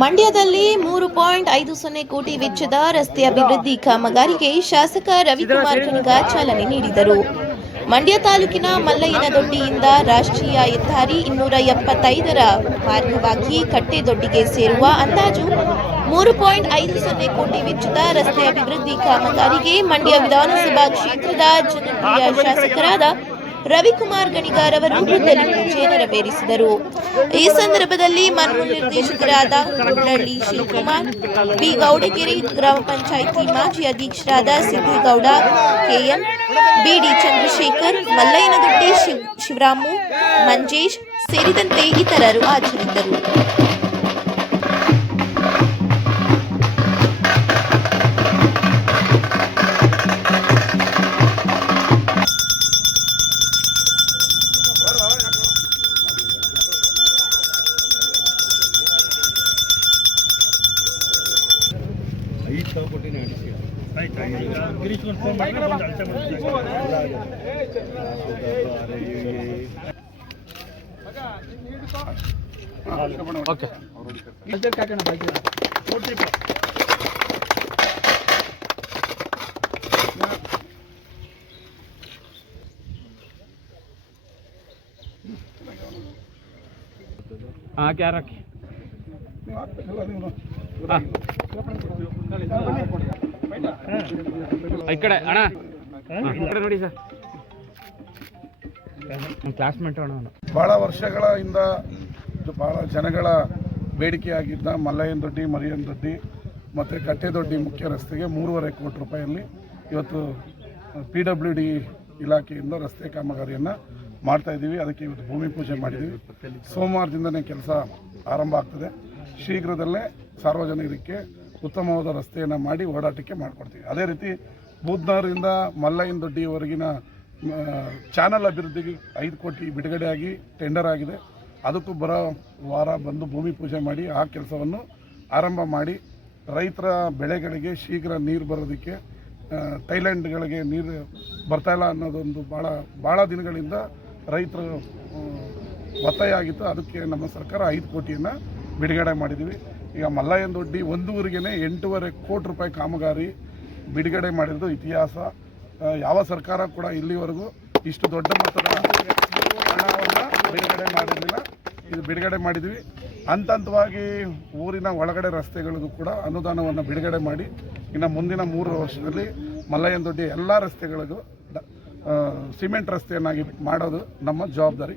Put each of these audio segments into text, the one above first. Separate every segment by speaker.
Speaker 1: ಮಂಡ್ಯದಲ್ಲಿ ಮೂರು ಪಾಯಿಂಟ್ ಐದು ಸೊನ್ನೆ ಕೋಟಿ ವೆಚ್ಚದ ರಸ್ತೆ ಅಭಿವೃದ್ಧಿ ಕಾಮಗಾರಿಗೆ ಶಾಸಕ ರವಿಕುಮಾರ್ ಕನಗ ಚಾಲನೆ ನೀಡಿದರು. ಮಂಡ್ಯ ತಾಲೂಕಿನ ಮಲ್ಲಯ್ಯನದೊಡ್ಡಿಯಿಂದ ರಾಷ್ಟ್ರೀಯ ಹೆದ್ದಾರಿ ಇನ್ನೂರ ಎಪ್ಪತ್ತೈದರ ಮಾರ್ಗವಾಗಿ ಕಟ್ಟೆದೊಡ್ಡಿಗೆ ಸೇರುವ ಅಂದಾಜು ಮೂರು ಪಾಯಿಂಟ್ ಐದು ಸೊನ್ನೆ ಕೋಟಿ ವೆಚ್ಚದ ರಸ್ತೆ ಅಭಿವೃದ್ಧಿ ಕಾಮಗಾರಿಗೆ ಮಂಡ್ಯ ವಿಧಾನಸಭಾ ಕ್ಷೇತ್ರದ ಜನಪ್ರಿಯ ಶಾಸಕರಾದ ರವಿಕುಮಾರ್ ಗಣಿಗಾರ್ ಅವರು ಪೂಜೆ ನೆರವೇರಿಸಿದರು ಈ ಸಂದರ್ಭದಲ್ಲಿ ಮನ್ಮು ನಿರ್ದೇಶಕರಾದ ಕುಂಡಳ್ಳಿ ಶಿವಕುಮಾರ್, ಬಿ. ಗೌಡಗೆರೆ ಗ್ರಾಮ ಪಂಚಾಯಿತಿ ಮಾಜಿ ಅಧ್ಯಕ್ಷರಾದ ಸಿದ್ದೇಗೌಡ ಕೆಎಂ ಬಿಡಿ ಚಂದ್ರಶೇಖರ್ ಮಲ್ಲಯ್ಯನದೊಡ್ಡಿ ಶಿವ್, ಶಿವರಾಮು, ಮಂಜೇಶ್ ಸೇರಿದಂತೆ ಇತರರು ಹಾಜರಿದ್ದರು.
Speaker 2: ಗಿರೀಶ್ ಒಂದು ಫೋನ್ ಮಾಡಿದ್ರೆ ಒಂದು ಅಳತೆ
Speaker 3: ಓಕೆ ಹಾಂ ಯಾರು ಹಾಕಿ ಈ ಕಡೆ ಅಣ್ಣ. ಈ ಕಡೆ ನೋಡಿ ಸರ್. ನಮ್ಮ ಕ್ಲಾಸ್ಮೇಟ್ ಅಣ್ಣ ಅವನು.
Speaker 4: ಭಾಳ ವರ್ಷಗಳಿಂದ ಇದು ಭಾಳ ಜನಗಳ ಬೇಡಿಕೆಯಾಗಿದ್ದ ಮಲ್ಲಯ್ಯನ ದೊಡ್ಡಿ ಮರಿಯನ್ ದೊಡ್ಡಿ ಮತ್ತು ಕಟ್ಟೆದೊಡ್ಡಿ ಮುಖ್ಯ ರಸ್ತೆಗೆ ಮೂರುವರೆ ಕೋಟಿ ರೂಪಾಯಿಯಲ್ಲಿ ಇವತ್ತು ಪಿ ಡಬ್ಲ್ಯೂ ಡಿ ಇಲಾಖೆಯಿಂದ ರಸ್ತೆ ಕಾಮಗಾರಿಯನ್ನು ಮಾಡ್ತಾ ಇದ್ದೀವಿ. ಅದಕ್ಕೆ ಇವತ್ತು ಭೂಮಿ ಪೂಜೆ ಮಾಡಿದ್ದೀವಿ. ಸೋಮವಾರದಿಂದನೇ ಕೆಲಸ ಆರಂಭ ಆಗ್ತದೆ. ಶೀಘ್ರದಲ್ಲೇ ಸಾರ್ವಜನಿಕರಿಗೆ ಉತ್ತಮವಾದ ರಸ್ತೆಯನ್ನು ಮಾಡಿ ಓಡಾಟಕ್ಕೆ ಮಾಡಿಕೊಡ್ತೀವಿ. ಅದೇ ರೀತಿ ಬೂದ್ನಾರಿಂದ ಮಲ್ಲಯ್ಯನ ದೊಡ್ಡಿವರೆಗಿನ ಚಾನಲ್ ಅಭಿವೃದ್ಧಿಗೆ ಐದು ಕೋಟಿ ಬಿಡುಗಡೆಯಾಗಿ ಟೆಂಡರ್ ಆಗಿದೆ. ಅದಕ್ಕೂ ಬರೋ ವಾರ ಬಂದು ಭೂಮಿ ಪೂಜೆ ಮಾಡಿ ಆ ಕೆಲಸವನ್ನು ಆರಂಭ ಮಾಡಿ ರೈತರ ಬೆಳೆಗಳಿಗೆ ಶೀಘ್ರ ನೀರು ಬರೋದಕ್ಕೆ ಥೈಲ್ಯಾಂಡ್ಗಳಿಗೆ ನೀರು ಬರ್ತಾ ಇಲ್ಲ ಅನ್ನೋದೊಂದು ಭಾಳ ಭಾಳ ದಿನಗಳಿಂದ ರೈತರು ಒತ್ತಾಯ ಆಗಿತ್ತು. ಅದಕ್ಕೆ ನಮ್ಮ ಸರ್ಕಾರ ಐದು ಕೋಟಿಯನ್ನು ಬಿಡುಗಡೆ ಮಾಡಿದ್ದೀವಿ. ಈಗ ಮಲ್ಲಯ್ಯನ ದೊಡ್ಡಿ ಒಂದು ಊರಿಗೇ ಎಂಟೂವರೆ ಕೋಟಿ ರೂಪಾಯಿ ಕಾಮಗಾರಿ ಬಿಡುಗಡೆ ಮಾಡಿರೋದು ಇತಿಹಾಸ. ಯಾವ ಸರ್ಕಾರ ಕೂಡ ಇಲ್ಲಿವರೆಗೂ ಇಷ್ಟು ದೊಡ್ಡ ಮೊತ್ತದ ಹಣವನ್ನು ಬಿಡುಗಡೆ ಮಾಡಿರಲಿಲ್ಲ. ಇದು ಬಿಡುಗಡೆ ಮಾಡಿದ್ವಿ. ಹಂತ ಹಂತವಾಗಿ ಊರಿನ ಒಳಗಡೆ ರಸ್ತೆಗಳಿಗೂ ಕೂಡ ಅನುದಾನವನ್ನು ಬಿಡುಗಡೆ ಮಾಡಿ ಇನ್ನು ಮುಂದಿನ ಮೂರು ವರ್ಷದಲ್ಲಿ ಮಲ್ಲಯ್ಯನ ದೊಡ್ಡಿ ಎಲ್ಲ ರಸ್ತೆಗಳಿಗೂ ಸಿಮೆಂಟ್ ರಸ್ತೆಯನ್ನಾಗಿ ಮಾಡೋದು ನಮ್ಮ ಜವಾಬ್ದಾರಿ.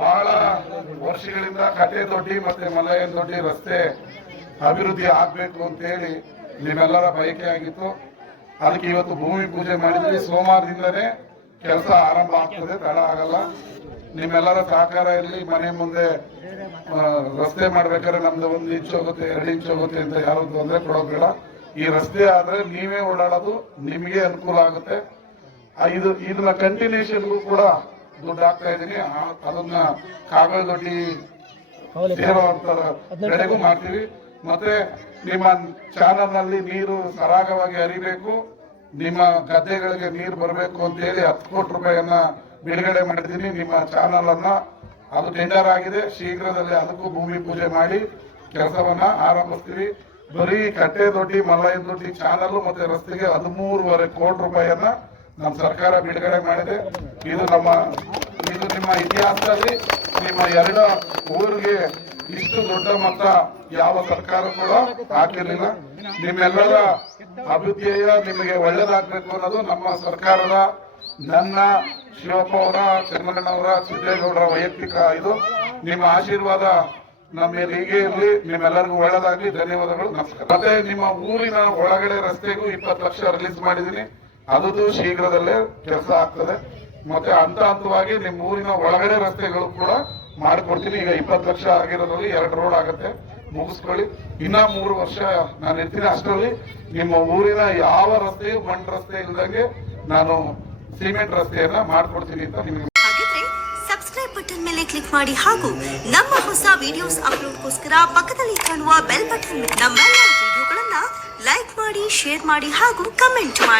Speaker 4: ಬಹಳ ವರ್ಷಗಳಿಂದ ಕತೆ ದೊಡ್ಡಿ ಮತ್ತೆ ಮಲಯನ್ ದೊಡ್ಡಿ ರಸ್ತೆ ಅಭಿವೃದ್ಧಿ ಆಗಬೇಕು ಅಂತೇಳಿ ನಿಮ್ಮೆಲ್ಲರ ಬಯಕೆ ಆಗಿತ್ತು. ಅದಕ್ಕೆ ಇವತ್ತು ಭೂಮಿ ಪೂಜೆ ಮಾಡಿದ್ವಿ. ಸೋಮವಾರದಿಂದಲೇ ಕೆಲಸ ಆರಂಭ ಆಗ್ತದೆ. ತಡ ಆಗಲ್ಲ. ನಿಮ್ಮೆಲ್ಲರ ಸಹಕಾರ ಇರಲಿ. ಮನೆ ಮುಂದೆ ರಸ್ತೆ ಮಾಡ್ಬೇಕಾದ್ರೆ ನಮ್ದು ಒಂದು ಇಂಚು ಹೋಗುತ್ತೆ, ಎರಡು ಇಂಚು ಹೋಗುತ್ತೆ ಅಂತ ಯಾರು ತೊಂದರೆ ಕೊಡೋದಿಲ್ಲ. ಈ ರಸ್ತೆ ಆದ್ರೆ ನೀವೇ ಓಡಾಡೋದು, ನಿಮಗೆ ಅನುಕೂಲ ಆಗುತ್ತೆ. ಇದು, ಇದನ್ನ ಕಂಟಿನ್ಯೂಷನ್ಗೂ ಕೂಡ ದುಡ್ಡು ಹಾಕ್ತಾ ಇದ್ದೀನಿ ಅದನ್ನ ಕಾಗದ ದೊಡ್ಡಿ ಬೆಳೆಗೂ ಮಾಡ್ತೀವಿ. ಮತ್ತೆ ನಿಮ್ಮ ಚಾನಲ್ನಲ್ಲಿ ನೀರು ಸರಾಗವಾಗಿ ಹರಿಬೇಕು. ನಿಮ್ಮ ಗದ್ದೆಗಳಿಗೆ ನೀರು ಬರಬೇಕು ಅಂತ ಹೇಳಿ ಹತ್ತು ಕೋಟಿ ರೂಪಾಯಿಯನ್ನ ಬಿಡುಗಡೆ ಮಾಡಿದ್ದೀನಿ ನಿಮ್ಮ ಚಾನಲ್ ಅನ್ನ ಅದು ಟೆಂಡರ್ ಆಗಿದೆ. ಶೀಘ್ರದಲ್ಲಿ ಅದಕ್ಕೂ ಭೂಮಿ ಪೂಜೆ ಮಾಡಿ ಕೆಲಸವನ್ನ ಆರಂಭಿಸ್ತೀವಿ. ಬರೀ ಕಟ್ಟೆ ದೊಡ್ಡಿ ಮಲ್ಲಯ್ಯ ದೊಡ್ಡಿ ಚಾನಲ್ ಮತ್ತೆ ರಸ್ತೆಗೆ ಹದಿಮೂರುವರೆ ಕೋಟಿ ರೂಪಾಯಿಯನ್ನ ನಮ್ಮ ಸರ್ಕಾರ ಬಿಡುಗಡೆ ಮಾಡಿದೆ. ಇದು ನಮ್ಮ, ಇದು ನಿಮ್ಮ ಇತಿಹಾಸದಲ್ಲಿ ನಿಮ್ಮ ಎರಡು ಊರಿಗೆ ಇಷ್ಟು ದೊಡ್ಡ ಮೊತ್ತ ಯಾವ ಸರ್ಕಾರ ಕೂಡ ಹಾಕಿರಲಿಲ್ಲ. ನಿಮ್ಮೆಲ್ಲರ ಅಭಿವೃದ್ಧಿಯ ನಿಮಗೆ ಒಳ್ಳೇದಾಗಬೇಕು ಅನ್ನೋದು ನಮ್ಮ ಸರ್ಕಾರದ, ನನ್ನ ಶಿವಪ್ಪ ಅವರ ಚಂದ್ರಣ್ಣವರ ಸಿದ್ದೇಗೌಡರ ವೈಯಕ್ತಿಕ ಇದು. ನಿಮ್ಮ ಆಶೀರ್ವಾದ ನಮ್ಮ ಹೀಗೆ ಇರಲಿ. ನಿಮ್ಮೆಲ್ಲರಿಗೂ ಒಳ್ಳೇದಾಗಲಿ. ಧನ್ಯವಾದಗಳು. ನಮಸ್ಕಾರ. ಮತ್ತೆ ನಿಮ್ಮ ಊರಿನ ಒಳಗಡೆ ರಸ್ತೆಗೂ ಇಪ್ಪತ್ತು ಲಕ್ಷ ರಿಲೀಸ್ ಮಾಡಿದೀನಿ ಅದು ಶೀಘ್ರದಲ್ಲೇ ಕೆಲಸ ಆಗ್ತದೆ. ಮತ್ತೆ ಹಂತ ಹಂತವಾಗಿ ನಿಮ್ಮ ಊರಿನ ಒಳಗಡೆ ರಸ್ತೆಗಳು ಕೂಡ ಮಾಡಿಕೊಡ್ತೀನಿ. ಈಗ ಇಪ್ಪತ್ತು ಲಕ್ಷ ಆಗಿರೋದ್ರಲ್ಲಿ ಎರಡು ರೋಡ್ ಆಗುತ್ತೆ. ಮುಗಿಸ್ಕೊಳ್ಳಿ. ಇನ್ನ ಮೂರು ವರ್ಷ ನಾನು ಇರ್ತೀನಿ ಅಷ್ಟರಲ್ಲಿ. ನಿಮ್ಮ ಊರಿನ ಯಾವ ರಸ್ತೆಯು ಮಣ್ಣು ರಸ್ತೆ ಇಲ್ದಂಗೆ ನಾನು ಸಿಮೆಂಟ್ ರಸ್ತೆಯನ್ನ ಮಾಡ್ಕೊಡ್ತೀನಿ ಅಂತ ನಿಮಗೆ
Speaker 5: ಸಬ್ಸ್ಕ್ರೈಬ್ ಬಟನ್ ಮೇಲೆ ಕ್ಲಿಕ್ ಮಾಡಿ ಹಾಗೂ ನಮ್ಮ ಹೊಸ ವಿಡಿಯೋಸ್ ಅಪ್ಲೋಡ್ಗೋಸ್ಕರ ಪಕ್ಕದಲ್ಲಿ ಕಾಣುವ ಬೆಲ್ ಬಟನ್ ನಮ್ಮೆಲ್ಲ ವಿಡಿಯೋಗಳನ್ನ ಲೈಕ್ ಮಾಡಿ ಶೇರ್ ಮಾಡಿ ಹಾಗೂ ಕಮೆಂಟ್ ಮಾಡಿ.